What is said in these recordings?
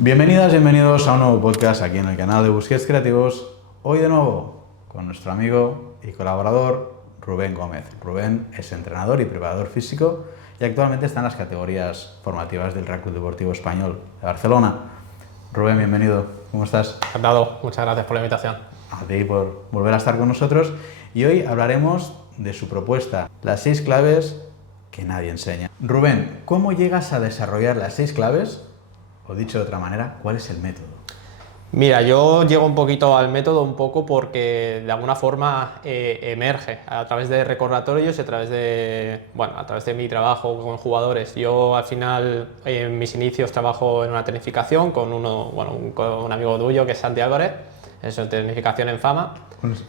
Bienvenidas, bienvenidos a un nuevo podcast aquí en el canal de Busquets Creativos. Hoy de nuevo con nuestro amigo y colaborador Rubén Gómez. Rubén es entrenador y preparador físico y actualmente está en las categorías formativas del Real Club Deportivo Español de Barcelona. Rubén, bienvenido. ¿Cómo estás? Encantado, muchas gracias por la invitación. A ti por volver a estar con nosotros y hoy hablaremos de su propuesta, las 6 claves que nadie enseña. Rubén, ¿cómo llegas a desarrollar las 6 claves? O dicho de otra manera, ¿cuál es el método? Mira, yo llego un poquito al método un poco porque de alguna forma emerge a través de recordatorios y a través de mi trabajo con jugadores. Yo al final en mis inicios trabajo en una tecnificación con un amigo tuyo que es Santi Álvarez, es una tecnificación en Fama.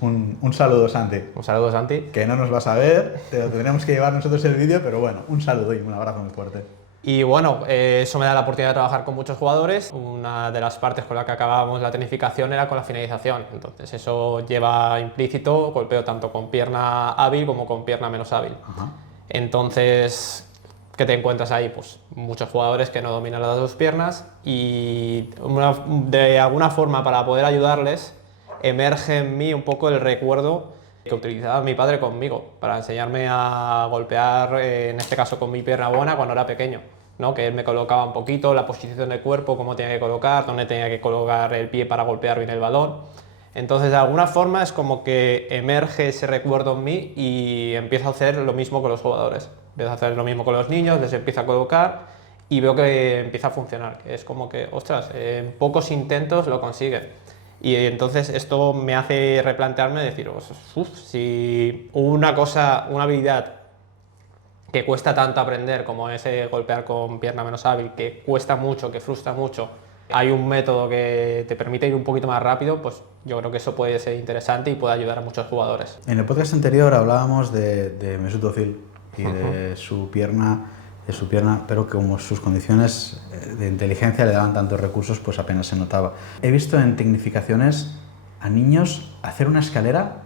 Un saludo, Santi. Un saludo, Santi. Que no nos vas a ver, te lo tendremos que llevar nosotros el vídeo, pero bueno, un saludo y un abrazo muy fuerte. Y bueno, eso me da la oportunidad de trabajar con muchos jugadores. Una de las partes con la que acabábamos la tecnificación era con la finalización. Entonces eso lleva implícito golpeo tanto con pierna hábil como con pierna menos hábil. Ajá. Entonces, ¿qué te encuentras ahí? Pues muchos jugadores que no dominan las dos piernas y de alguna forma para poder ayudarles emerge en mí un poco el recuerdo que utilizaba mi padre conmigo para enseñarme a golpear, en este caso con mi pierna buena cuando era pequeño, ¿no? Que él me colocaba un poquito la posición del cuerpo, cómo tenía que colocar, dónde tenía que colocar el pie para golpear bien el balón. Entonces de alguna forma es como que emerge ese recuerdo en mí y empiezo a hacer lo mismo con los jugadores. Empiezo a hacer lo mismo con los niños, les empiezo a colocar y veo que empieza a funcionar. Que es como que, ostras, en pocos intentos lo consigue. Y entonces esto me hace replantearme, decir, si una habilidad que cuesta tanto aprender como ese golpear con pierna menos hábil, que cuesta mucho, que frustra mucho, hay un método que te permite ir un poquito más rápido, pues yo creo que eso puede ser interesante y puede ayudar a muchos jugadores. En el podcast anterior hablábamos de Mesut Özil y de su pierna, pero como sus condiciones de inteligencia le daban tantos recursos, pues apenas se notaba. He visto en tecnificaciones a niños hacer una escalera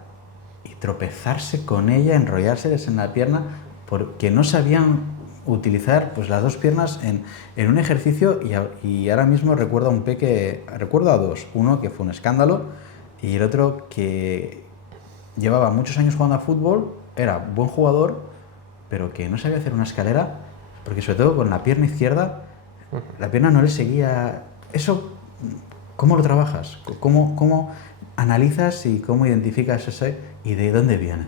y tropezarse con ella, enrollárseles en la pierna, porque no sabían utilizar pues, las dos piernas en un ejercicio y ahora mismo recuerdo a dos, uno que fue un escándalo y el otro que llevaba muchos años jugando a fútbol, era buen jugador, pero que no sabía hacer una escalera, porque sobre todo con la pierna izquierda, la pierna no le seguía. Eso, ¿cómo lo trabajas? ¿Cómo analizas y cómo identificas ese y de dónde viene?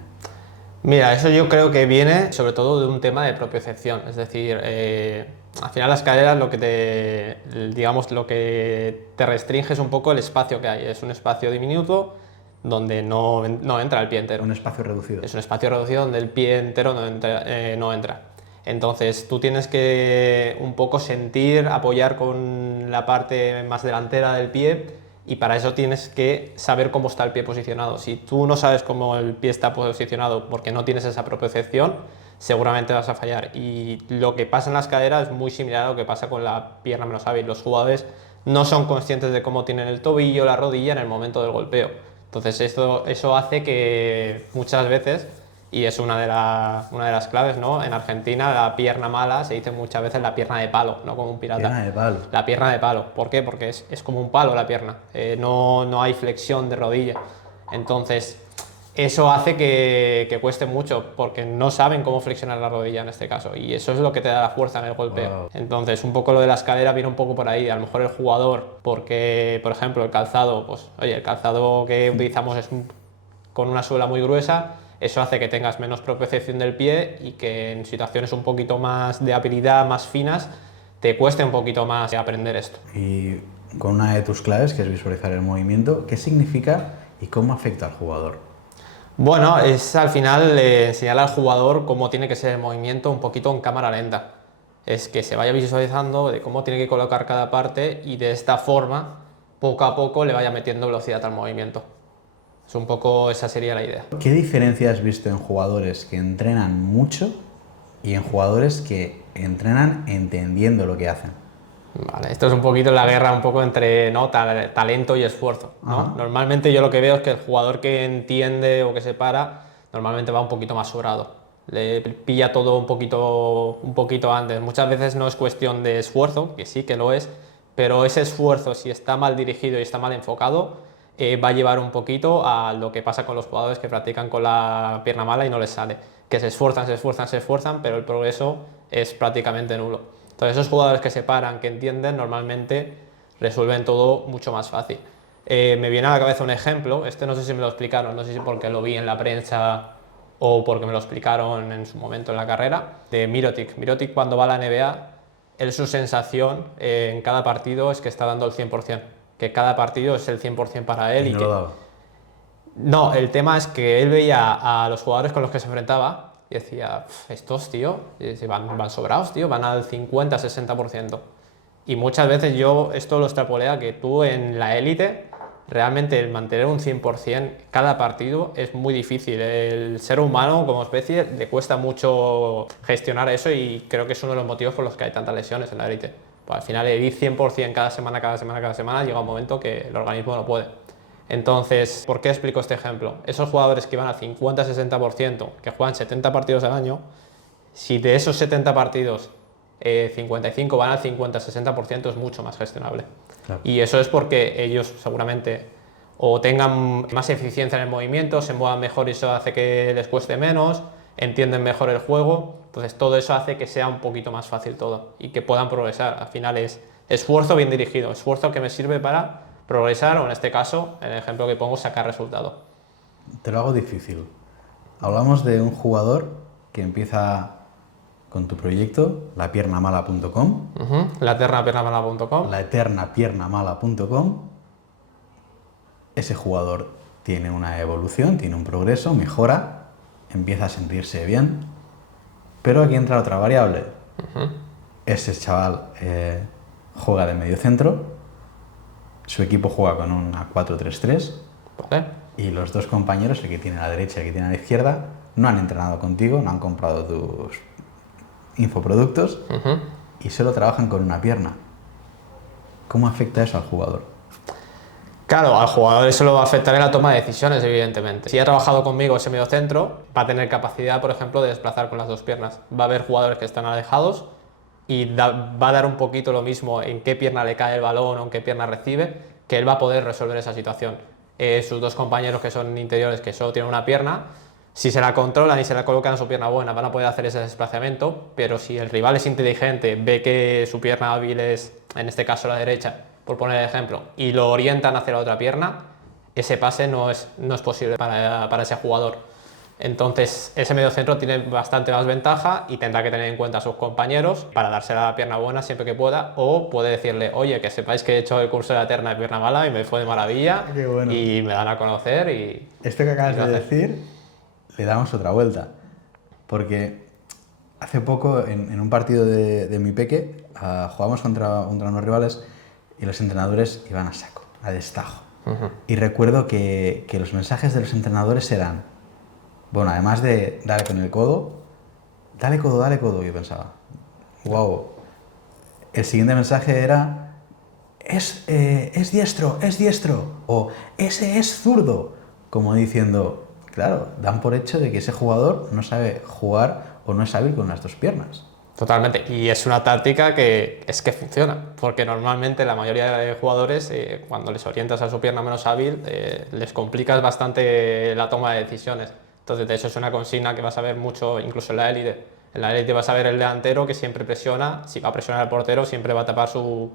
Mira, eso yo creo que viene sobre todo de un tema de propiocepción, es decir, al final las caderas lo que te restringe es un poco el espacio que hay, es un espacio diminuto donde no entra el pie entero. Un espacio reducido. Es un espacio reducido donde el pie entero no entra. Entonces tú tienes que un poco sentir, apoyar con la parte más delantera del pie y para eso tienes que saber cómo está el pie posicionado. Si tú no sabes cómo el pie está posicionado porque no tienes esa propiocepción, seguramente vas a fallar. Y lo que pasa en las caderas es muy similar a lo que pasa con la pierna menos hábil. Los jugadores no son conscientes de cómo tienen el tobillo, la rodilla en el momento del golpeo. Entonces eso hace que muchas veces, y es una de las claves, ¿no? En Argentina la pierna mala se dice muchas veces la pierna de palo, no como un pirata. Pierna de palo. La pierna de palo. ¿Por qué? Porque es como un palo la pierna, no hay flexión de rodilla. Entonces eso hace que cueste mucho porque no saben cómo flexionar la rodilla en este caso y eso es lo que te da la fuerza en el golpeo. Wow. Entonces un poco lo de la escalera viene un poco por ahí, a lo mejor el jugador, porque por ejemplo el calzado, pues oye, el calzado que utilizamos es con una suela muy gruesa, eso hace que tengas menos propiocepción del pie y que en situaciones un poquito más de habilidad, más finas, te cueste un poquito más aprender esto. Y con una de tus claves, que es visualizar el movimiento, ¿qué significa y cómo afecta al jugador? Bueno, es al final enseñarle al jugador cómo tiene que ser el movimiento un poquito en cámara lenta. Es que se vaya visualizando de cómo tiene que colocar cada parte y de esta forma, poco a poco, le vaya metiendo velocidad al movimiento. Es un poco, esa sería la idea. ¿Qué diferencia has visto en jugadores que entrenan mucho y en jugadores que entrenan entendiendo lo que hacen? Vale, esto es un poquito la guerra un poco entre, ¿no? Talento y esfuerzo, ¿no? Ajá. Normalmente yo lo que veo es que el jugador que entiende o que se para normalmente va un poquito más sobrado, le pilla todo un poquito antes. Muchas veces no es cuestión de esfuerzo, que sí que lo es, pero ese esfuerzo, si está mal dirigido y está mal enfocado, va a llevar un poquito a lo que pasa con los jugadores que practican con la pierna mala y no les sale, que se esfuerzan, se esfuerzan, se esfuerzan, pero el progreso es prácticamente nulo. Entonces esos jugadores que se paran, que entienden, normalmente resuelven todo mucho más fácil. Me viene a la cabeza un ejemplo, este no sé si me lo explicaron, no sé si porque lo vi en la prensa o porque me lo explicaron en su momento en la carrera, de Mirotic. Mirotic cuando va a la NBA, él su sensación en cada partido es que está dando el 100%, que cada partido es el 100% para él. Y no lo daba. No, el tema es que él veía a los jugadores con los que se enfrentaba y decía, estos, tío, van sobrados, tío, van al 50-60%. Y muchas veces yo esto lo extrapolé a que tú en la élite, realmente el mantener un 100% cada partido es muy difícil. El ser humano como especie le cuesta mucho gestionar eso y creo que es uno de los motivos por los que hay tantas lesiones en la élite. Pues al final el ir 100% cada semana, llega un momento que el organismo no puede. Entonces, ¿por qué explico este ejemplo? Esos jugadores que van al 50-60%, que juegan 70 partidos al año, si de esos 70 partidos 55 van al 50-60% es mucho más gestionable. Claro. Y eso es porque ellos seguramente o tengan más eficiencia en el movimiento, se muevan mejor y eso hace que les cueste menos, entienden mejor el juego, entonces todo eso hace que sea un poquito más fácil todo y que puedan progresar. Al final es esfuerzo bien dirigido, esfuerzo que me sirve para progresar o en este caso, en el ejemplo que pongo, sacar resultado. Te lo hago difícil. Hablamos de un jugador que empieza con tu proyecto, lapiernamala.com. Laeternapiernamala.com. Laeternapiernamala.com. Ese jugador tiene una evolución, tiene un progreso, mejora, empieza a sentirse bien, pero aquí entra otra variable. Ese chaval juega de medio centro, su equipo juega con una 4-3-3, ¿Vale? y los dos compañeros, el que tiene a la derecha y el que tiene a la izquierda, no han entrenado contigo, no han comprado tus infoproductos y solo trabajan con una pierna. ¿Cómo afecta eso al jugador? Claro, al jugador eso lo va a afectar en la toma de decisiones, evidentemente. Si ha trabajado conmigo ese medio centro, va a tener capacidad, por ejemplo, de desplazar con las dos piernas. Va a haber jugadores que están alejados y va a dar un poquito lo mismo en qué pierna le cae el balón o en qué pierna recibe, que él va a poder resolver esa situación. Sus dos compañeros que son interiores, que solo tienen una pierna, si se la controlan y se la colocan en su pierna buena, van a poder hacer ese desplazamiento, pero si el rival es inteligente, ve que su pierna hábil es, en este caso la derecha, por poner el ejemplo, y lo orientan hacia la otra pierna, ese pase no es posible para ese jugador. Entonces, ese mediocentro tiene bastante más ventaja y tendrá que tener en cuenta a sus compañeros para darse la pierna buena siempre que pueda, o puede decirle, oye, que sepáis que he hecho el curso de la eterna de pierna mala y me fue de maravilla. Qué bueno. Y me dan a conocer y... Esto que acabas de decir, le damos otra vuelta, porque hace poco en un partido de mi peque jugamos contra unos rivales y los entrenadores iban a saco, a destajo. Y recuerdo que los mensajes de los entrenadores eran, bueno, además de dale con el codo, dale codo, yo pensaba, wow. El siguiente mensaje era, es diestro, o ese es zurdo, como diciendo, claro, dan por hecho de que ese jugador no sabe jugar o no es hábil con las dos piernas. Totalmente, y es una táctica que funciona, porque normalmente la mayoría de jugadores, cuando les orientas a su pierna menos hábil, les complicas bastante la toma de decisiones. Entonces, de eso es una consigna que vas a ver mucho, incluso en la élite. En la élite vas a ver el delantero que siempre presiona, si va a presionar al portero, siempre va a tapar su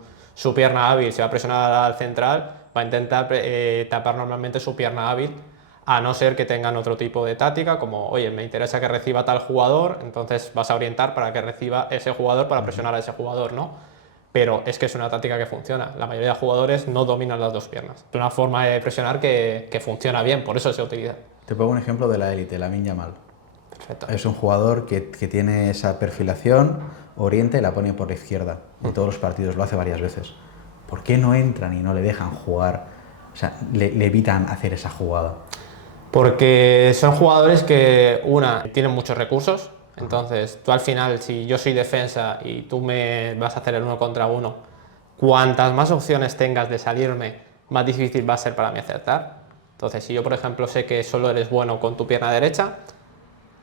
pierna hábil, si va a presionar al central, va a intentar tapar normalmente su pierna hábil, a no ser que tengan otro tipo de táctica, como, oye, me interesa que reciba tal jugador, entonces vas a orientar para que reciba ese jugador para presionar a ese jugador, ¿no? Pero es que es una táctica que funciona. La mayoría de jugadores no dominan las dos piernas. Es una forma de presionar que funciona bien, por eso se utiliza. Te pongo un ejemplo de la élite, Lamine Yamal. Perfecto. Es un jugador que tiene esa perfilación, orienta y la pone por la izquierda. En todos los partidos, lo hace varias veces. ¿Por qué no entran y no le dejan jugar? O sea, le evitan hacer esa jugada. Porque son jugadores que, tienen muchos recursos, entonces tú al final, si yo soy defensa y tú me vas a hacer el 1 contra 1, cuantas más opciones tengas de salirme, más difícil va a ser para mí acertar. Entonces, si yo, por ejemplo, sé que solo eres bueno con tu pierna derecha,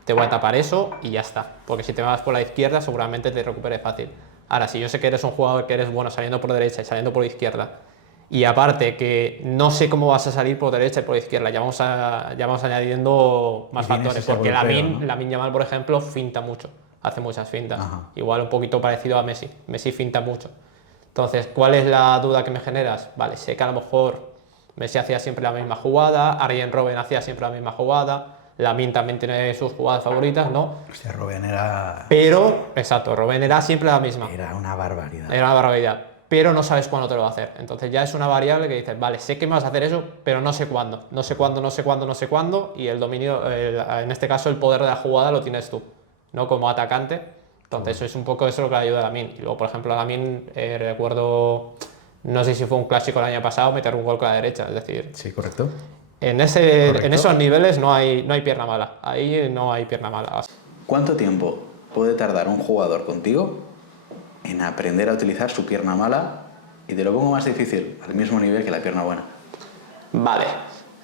te voy a tapar eso y ya está, porque si te vas por la izquierda seguramente te recupere fácil. Ahora, si yo sé que eres un jugador que eres bueno saliendo por derecha y saliendo por izquierda, y aparte que no sé cómo vas a salir por derecha y por izquierda, ya vamos añadiendo más Y tienes factores, ese porque golpeo, ¿no? Lamine Yamal, por ejemplo, finta mucho, hace muchas fintas. Ajá. Igual un poquito parecido a Messi. Messi finta mucho. Entonces, ¿cuál es la duda que me generas? Vale, sé que a lo mejor Messi hacía siempre la misma jugada, Arjen Robben hacía siempre la misma jugada, Lamine también tiene sus jugadas favoritas, ¿no? Hostia, Robben era... Pero, exacto, Robben era siempre la misma. Era una barbaridad. Era una barbaridad. Pero no sabes cuándo te lo va a hacer. Entonces ya es una variable que dices, vale, sé que me vas a hacer eso, pero no sé cuándo. No sé cuándo, no sé cuándo, no sé cuándo. Y el dominio, en este caso, el poder de la jugada lo tienes tú, ¿no? Como atacante. Entonces, eso es un poco eso lo que le ayuda a Lamine. Y luego, por ejemplo, a Lamine, recuerdo, no sé si fue un clásico el año pasado, meter un gol con la derecha. Es decir, Sí, correcto. en Correcto. esos niveles no hay pierna mala. Ahí no hay pierna mala. ¿Cuánto tiempo puede tardar un jugador contigo en aprender a utilizar su pierna mala? Y te lo pongo más difícil, al mismo nivel que la pierna buena. Vale,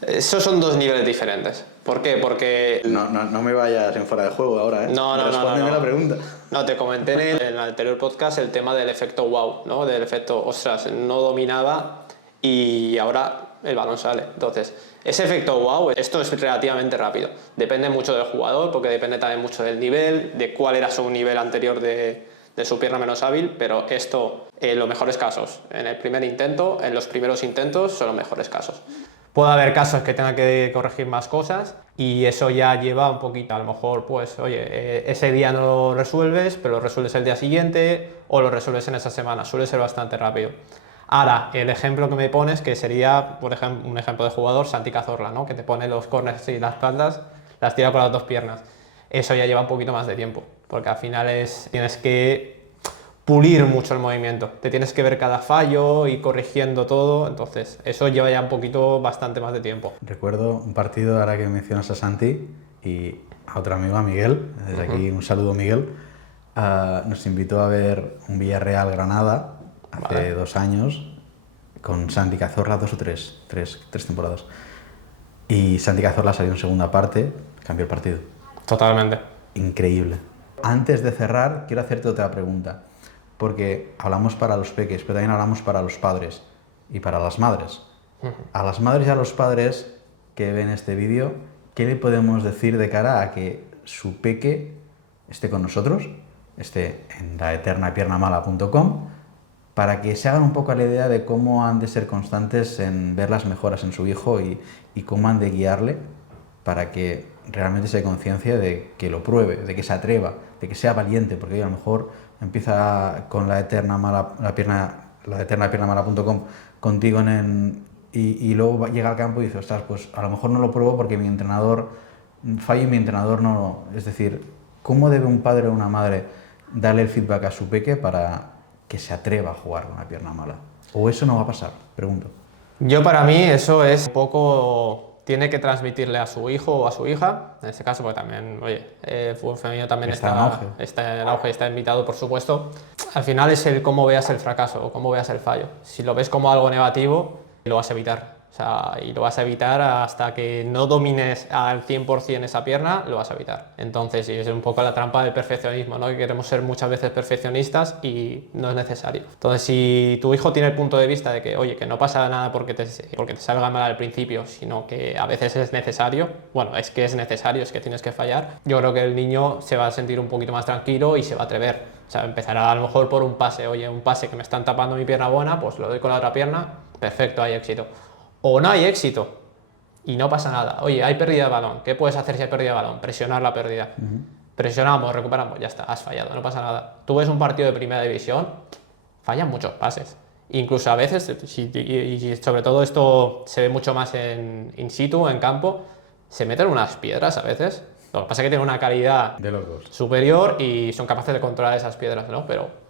esos son dos niveles diferentes. ¿Por qué? Porque... No me vayas en fuera de juego ahora, ¿eh? No. Respóndeme la pregunta. No, te comenté en el anterior podcast el tema del efecto wow, ¿no? Del efecto, ostras, no dominaba y ahora el balón sale. Entonces, ese efecto wow, esto es relativamente rápido. Depende mucho del jugador, porque depende también mucho del nivel, de cuál era su nivel anterior de su pierna menos hábil, pero esto, en los mejores casos, en el primer intento, en los primeros intentos, son los mejores casos. Puede haber casos que tenga que corregir más cosas y eso ya lleva un poquito, a lo mejor, pues, oye, ese día no lo resuelves, pero lo resuelves el día siguiente o lo resuelves en esa semana, suele ser bastante rápido. Ahora, el ejemplo que me pones, que sería, por ejemplo, un ejemplo de jugador, Santi Cazorla, ¿no? Que te pone los corners y las espaldas, las tira con las dos piernas. Eso ya lleva un poquito más de tiempo, porque al final tienes que pulir mucho el movimiento, te tienes que ver cada fallo y corrigiendo todo, entonces eso lleva ya un poquito bastante más de tiempo. Recuerdo un partido, ahora que mencionas a Santi y a otro amigo, a Miguel, desde aquí un saludo Miguel, nos invitó a ver un Villarreal-Granada hace 2 años con Santi Cazorla, 2 o 3 temporadas. Y Santi Cazorla salió en segunda parte, cambió el partido. Totalmente. Increíble. Antes de cerrar, quiero hacerte otra pregunta, porque hablamos para los peques, pero también hablamos para los padres y para las madres. A las madres y a los padres que ven este vídeo, ¿qué le podemos decir de cara a que su peque esté con nosotros, esté en laeternapiernamala.com, para que se hagan un poco a la idea de cómo han de ser constantes en ver las mejoras en su hijo y cómo han de guiarle para que realmente se dé conciencia de que lo pruebe, de que se atreva, de que sea valiente, porque a lo mejor empieza con laeternapiernamala.com contigo y luego llega al campo y dice, ostras, pues a lo mejor no lo pruebo porque mi entrenador falla y mi entrenador no... Es decir, ¿cómo debe un padre o una madre darle el feedback a su peque para que se atreva a jugar con una pierna mala? ¿O eso no va a pasar? Pregunto. Yo para mí eso es un poco... Tiene que transmitirle a su hijo o a su hija, en este caso, porque también, oye, el fútbol femenino también está en auge y está invitado, por supuesto. Al final es el cómo veas el fracaso o cómo veas el fallo. Si lo ves como algo negativo, lo vas a evitar. O sea, y lo vas a evitar hasta que no domines al 100% esa pierna, lo vas a evitar. Entonces, es un poco la trampa del perfeccionismo, ¿no? Que queremos ser muchas veces perfeccionistas y no es necesario. Entonces, si tu hijo tiene el punto de vista de que, oye, que no pasa nada porque te salga mal al principio, sino que a veces es necesario, bueno, es que es necesario, es que tienes que fallar, yo creo que el niño se va a sentir un poquito más tranquilo y se va a atrever. O sea, empezará a lo mejor por un pase, oye, un pase que me están tapando mi pierna buena, pues lo doy con la otra pierna, perfecto, hay éxito. O no hay éxito y no pasa nada. Oye, hay pérdida de balón. ¿Qué puedes hacer si hay pérdida de balón? Presionar la pérdida. Presionamos, recuperamos, ya está, has fallado, no pasa nada. Tú ves un partido de primera división, fallan muchos pases. Incluso a veces, y sobre todo esto se ve mucho más in situ, en campo, se meten unas piedras a veces. Lo que pasa es que tienen una calidad de locos superior y son capaces de controlar esas piedras, ¿no? Pero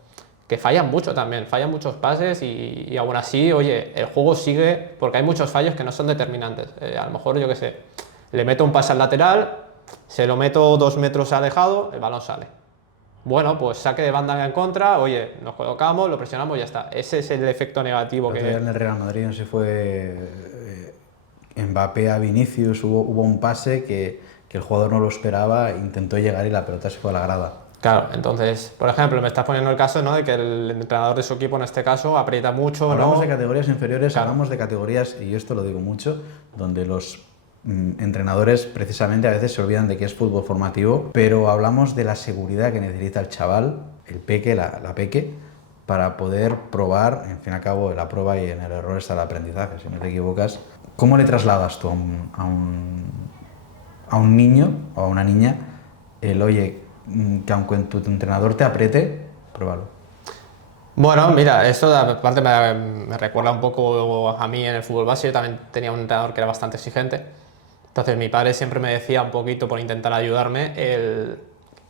que fallan mucho también, fallan muchos pases y aún así, oye, el juego sigue porque hay muchos fallos que no son determinantes. A lo mejor, yo qué sé, le meto un pase al lateral, se lo meto 2 metros alejado, el balón sale. Bueno, pues saque de banda en contra, oye, nos colocamos, lo presionamos y ya está. Ese es el efecto negativo que... En el Real Madrid, no sé si fue Mbappé a Vinicius, hubo un pase que el jugador no lo esperaba, intentó llegar y la pelota se fue a la grada. Claro, entonces, por ejemplo, me estás poniendo el caso, ¿no?, de que el entrenador de su equipo, en este caso, aprieta mucho, Hablamos ¿no? de categorías inferiores, Claro. hablamos de categorías, y yo esto lo digo mucho, donde los entrenadores precisamente a veces se olvidan de que es fútbol formativo, pero hablamos de la seguridad que necesita el chaval, el peque, la peque, para poder probar. En fin y al cabo, en la prueba y en el error está el aprendizaje, si no te equivocas. ¿Cómo le trasladas tú a un niño o a una niña el, oye, que aunque tu entrenador te apriete, pruébalo? Bueno, mira, esto aparte me recuerda un poco a mí en el fútbol base. Yo también tenía un entrenador que era bastante exigente. Entonces mi padre siempre me decía un poquito, por intentar ayudarme,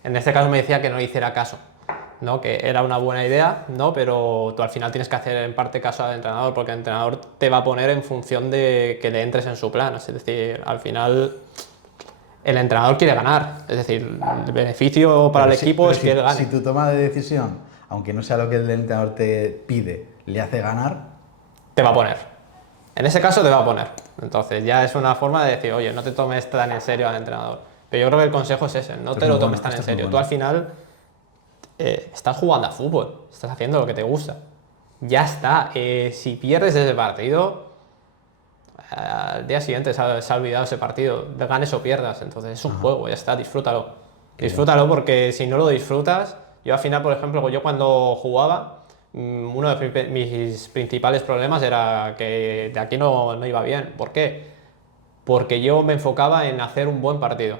en este caso me decía que no le hiciera caso, ¿no? Que era una buena idea, ¿no? Pero tú al final tienes que hacer en parte caso al entrenador, porque el entrenador te va a poner en función de que le entres en su plan. Es decir, al final el entrenador quiere ganar. Es decir, el beneficio para el equipo es que él gane. Si tu toma de decisión, aunque no sea lo que el entrenador te pide, le hace ganar, Te va a poner. En ese caso te va a poner. Entonces ya es una forma de decir, oye, no te tomes tan en serio al entrenador. Pero yo creo que el consejo es ese, no te lo tomes tan en serio. Tú al final estás jugando a fútbol, estás haciendo lo que te gusta. Ya está. Si pierdes ese partido, al día siguiente se ha olvidado ese partido, ganes o pierdas. Entonces es un juego, ya está, disfrútalo. Disfrútalo, porque si no lo disfrutas, yo al final, por ejemplo, yo cuando jugaba, uno de mis principales problemas era que de aquí no iba bien. ¿Por qué? Porque yo me enfocaba en hacer un buen partido.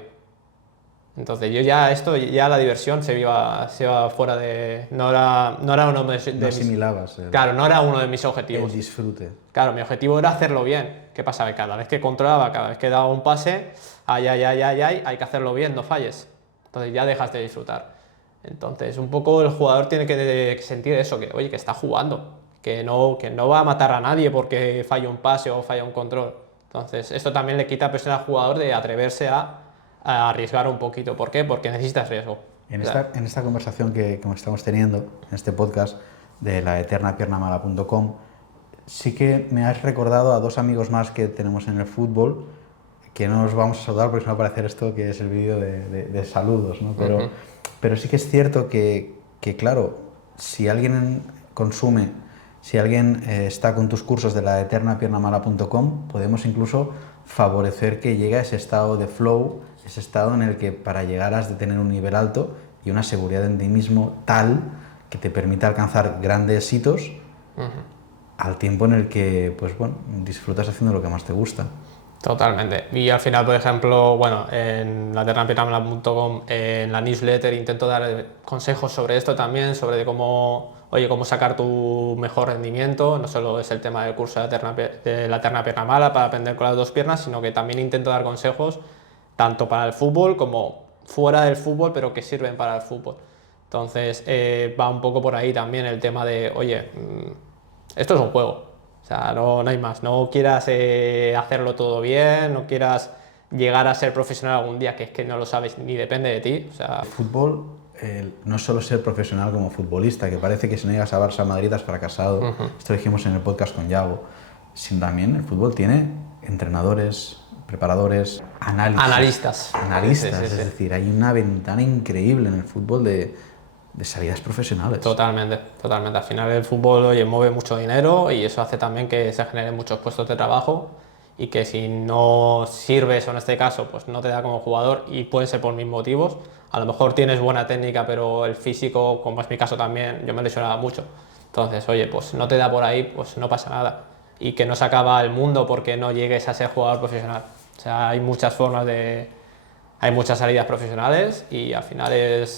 Entonces yo ya la diversión se iba fuera de... No era uno de no asimilabas claro, no era uno de mis objetivos. el disfrute. Claro, mi objetivo era hacerlo bien. ¿Qué pasa? Que cada vez que controlaba, cada vez que daba un pase, ay, hay que hacerlo bien, no falles. Entonces ya dejas de disfrutar. Entonces, un poco el jugador tiene que sentir eso, que oye, que está jugando, que no va a matar a nadie porque falla un pase o falla un control. Entonces, esto también le quita presión al jugador de atreverse a arriesgar un poquito. ¿Por qué? Porque necesitas riesgo. En esta conversación que estamos teniendo, en este podcast de la eternapiernamala.com, sí que me has recordado a dos amigos más que tenemos en el fútbol, que no nos vamos a saludar porque se va a aparecer esto que es el vídeo de saludos, ¿no? Pero sí que es cierto que, claro, si alguien consume, si alguien está con tus cursos de la eternapiernamala.com, podemos incluso favorecer que llegue a ese estado de flow, ese estado en el que para llegar has de tener un nivel alto y una seguridad en ti mismo tal que te permita alcanzar grandes hitos al tiempo en el que, pues bueno, disfrutas haciendo lo que más te gusta. Totalmente. Y al final, por ejemplo, bueno, en la eternapiernamala.com, en la newsletter, intento dar consejos sobre esto también, sobre cómo sacar tu mejor rendimiento. No solo es el tema del curso de la Eterna Pierna Mala para aprender con las dos piernas, sino que también intento dar consejos tanto para el fútbol como fuera del fútbol, pero que sirven para el fútbol. Entonces, va un poco por ahí también el tema de, oye, esto es un juego. O sea, no hay más. No quieras hacerlo todo bien, no quieras llegar a ser profesional algún día, que es que no lo sabes ni depende de ti. O sea, el fútbol no es solo ser profesional como futbolista, que parece que si no llegas a Barça Madrid has fracasado. Esto lo dijimos en el podcast con Yago. Sino también el fútbol tiene entrenadores, preparadores, analistas. Sí. Es decir, hay una ventana increíble en el fútbol de salidas profesionales. Totalmente. Al final el fútbol, oye, mueve mucho dinero y eso hace también que se generen muchos puestos de trabajo y que si no sirves, o en este caso, pues no te da como jugador, y pueden ser por mil motivos. A lo mejor tienes buena técnica, pero el físico, como es mi caso también, yo me lesionaba mucho. Entonces, oye, pues no te da por ahí, pues no pasa nada. Y que no se acaba el mundo porque no llegues a ser jugador profesional. O sea, hay muchas salidas profesionales y al final el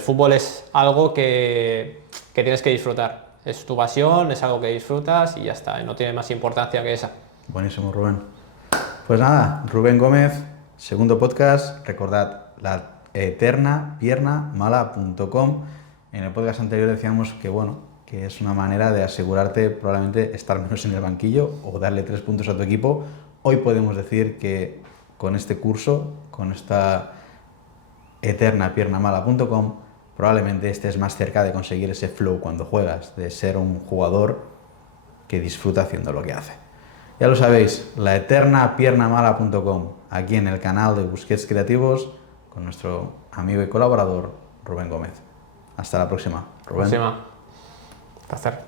fútbol es algo que tienes que disfrutar. Es tu pasión, es algo que disfrutas y ya está, y no tiene más importancia que esa. Buenísimo, Rubén. Pues nada, Rubén Gómez, segundo podcast. Recordad, la eternapiernamala.com. En el podcast anterior decíamos que, bueno, que es una manera de asegurarte probablemente estar menos en el banquillo o darle 3 puntos a tu equipo. Hoy podemos decir que con este curso, con esta eternapiernamala.com, probablemente estés más cerca de conseguir ese flow cuando juegas, de ser un jugador que disfruta haciendo lo que hace. Ya lo sabéis, la eternapiernamala.com, aquí en el canal de Busquets Creativos, con nuestro amigo y colaborador Rubén Gómez. Hasta la próxima. Rubén. Próxima. Placer.